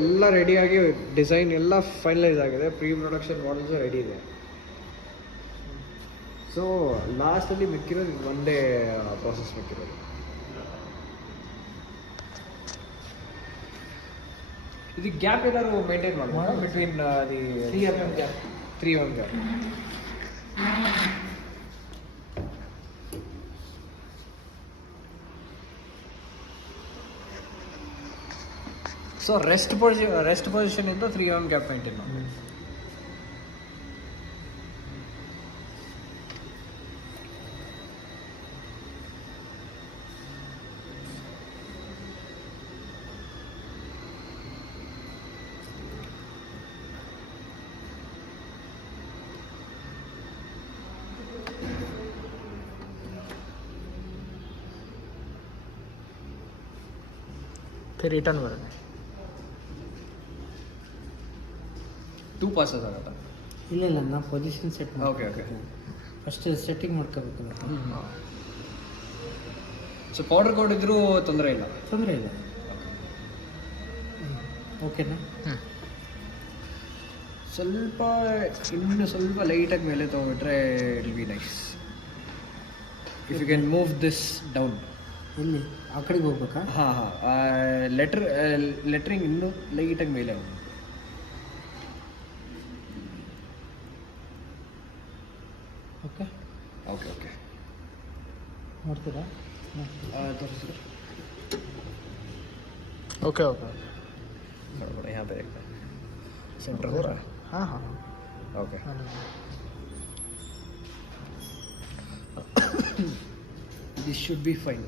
ಎಲ್ಲ ರೆಡಿಯಾಗಿ ಡಿಸೈನ್ ಎಲ್ಲ ಫೈನಲೈಸ್ ಆಗಿದೆ, ಪ್ರೀ ಪ್ರೊಡಕ್ಷನ್ ಮಾಡಲ್ಸ್ ರೆಡಿ ಇದೆ. ಸೊ ಲಾಸ್ಟಲ್ಲಿ ಮಿಕ್ಕಿರೋದು ಒಂದೇ ಪ್ರಾಸೆಸ್ ಮಿಕ್ಕಿರೋದು. ಇದು ಗ್ಯಾಪ್ ಏನಾದ್ರು ಮೇಂಟೈನ್ ಮಾಡ್ಬೋದಾ between the 3 mm gap? 3 mm gap. So rest position ಇಂದ 3 mm ಗ್ಯಾಪ್ ಮೇಂಟೈನ್ ಮಾಡಿ. ರಿಟರ್ನ್ ಬರುತ್ತೆ. 2 ಪಾಸಸ್ ಆಗುತ್ತಾ? ಇಲ್ಲ ನಾ ಪೊಸಿಷನ್ ಸೆಟ್ ಮಾಡಿ. ಓಕೆ ಫಸ್ಟ್ ಸೆಟ್ಟಿಂಗ್ ಮಾಡ್ಕೋಬೇಕು. ಸೊ ಪೌಡರ್ ಕೋಡ್ ಇದ್ರೂ ತೊಂದರೆ ಇಲ್ಲ? ತೊಂದರೆ ಇಲ್ಲ. ಓಕೆನಾ? ಇನ್ನು ಸ್ವಲ್ಪ ಲೈಟಾಗಿ ಮೇಲೆ ತೊಗೊಂಡ್ಬಿಟ್ರೆ it will be nice. If you can move this down. ಎಲ್ಲಿ ಆ ಕಡೆಗೆ ಹೋಗ್ಬೇಕಾ? ಹಾಂ ಲೆಟ್ರಿಂಗ್ ಇನ್ನೂ ಲೈಟಾಗಿ ಮೇಲೆ. ಓಕೆ ನೋಡ್ತೀರಾ? ತೋರಿಸಿ. ಓಕೆ बड़ा यहाँ पे देखते हैं सेंटर हो रहा है. हाँ okay. This should be fine.